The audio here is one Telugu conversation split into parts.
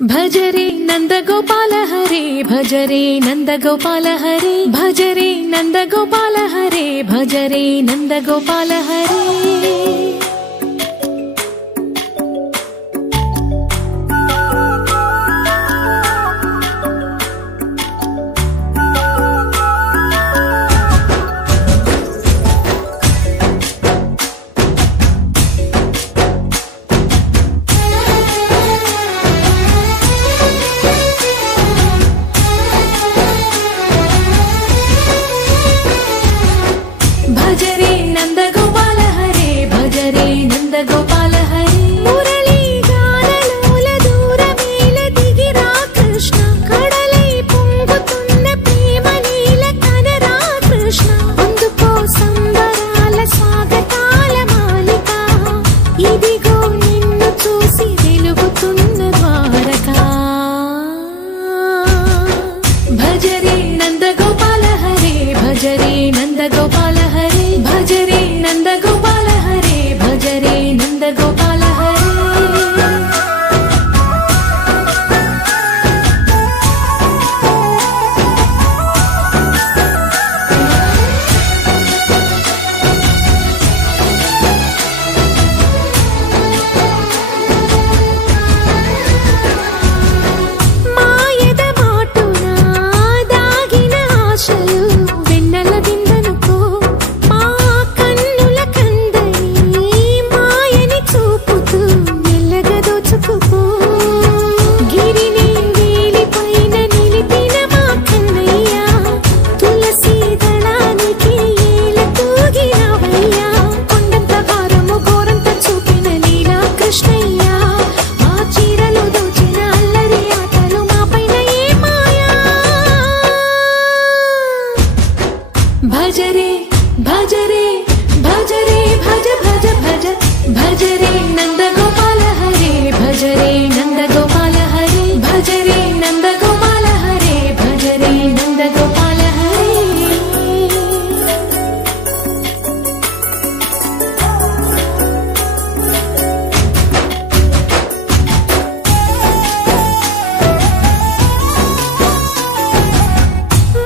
భజరే నందగోపాల హరే భజరే నందగోపాల హరే భజరే నందగోపాల హరే భజరే నందగోపాల హరే భజరే నందగోపాల హరే భజరే నందగోపాల హరే మురళీ గానలోల దూరమేల దిగిరా కృష్ణ కడలై పొంగుతున్న ప్రేమ నీల కనరా కృష్ణ అందుకో సంబరాల స్వాగతాల మాలిక ఇదిగో నిన్ను చూసి వెలుగుతున్న ద్వారకా భజరే నందగోపాల హరే భజరే నందగోపాల హరే భజరే నందగోపాల హరే భజరే నందగోపాల హరే మాయద మాటున దాగిన ఆశలు వెన్నెల విందనుకో మా కన్నుల కందని మాయని చూపుతూ మెల్లగా దోచుకుపో గిరిని వేలిపైన నిలిపిన మా కన్నయ్య తులసి దళానికి ఏల తూగినవయ్యా కొండంత భారము గోరంత చూపిన లీలా కృష్ణయ్య మా చీరలు దోచిన అల్లరి ఆటలు మా పైన ఏ మాయా భజరే భజరే భజరే భజ భజ భజ భజరే నందగోపాల హరే భజరే నందగోపాల హరే భజరే నందగోపాల హరే భజరే నందగోపాల హరే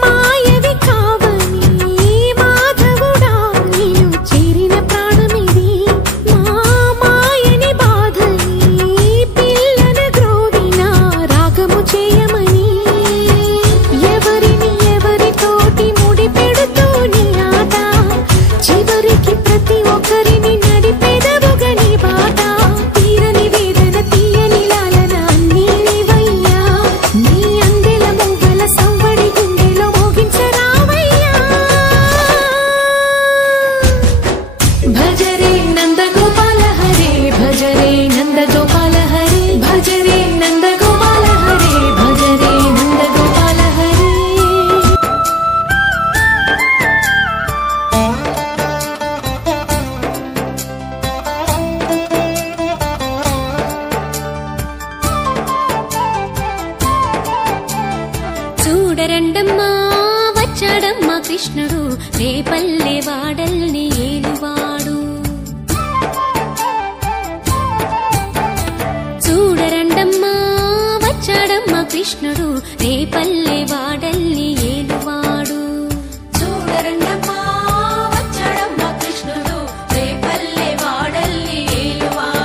మాయవి కావని మాధవుడా నీవు చేరిన ప్రాణమిది మా మాయని బాధని పిల్లన గ్రోవిన రాగము చేయమని ఎవరిని ఎవరితోటి ముడి పెడుతూ నీ ఆట చివరికి ప్రతి ఒక్కరిని నడిపెదవుగని బాట తీరని వేదన తీయని లాలన అన్నీ నీవయ్యా నీ అందెల మూగల సంవడి గుండెలో మోగించరావయ్యా భజరే నందగోపాల హరే భజరే నందగోపాల హరే భజరే నందగోపాల హరే భజరే నందగోపాల హరే చూడరండమ్మా వచ్చాడమ్మా కృష్ణుడు రేపల్లె వాడల్ని ఏలువాడు చూడరండమ్మా వచ్చాడమ్మా కృష్ణుడు రేపల్లె వాడల్ని ఏలు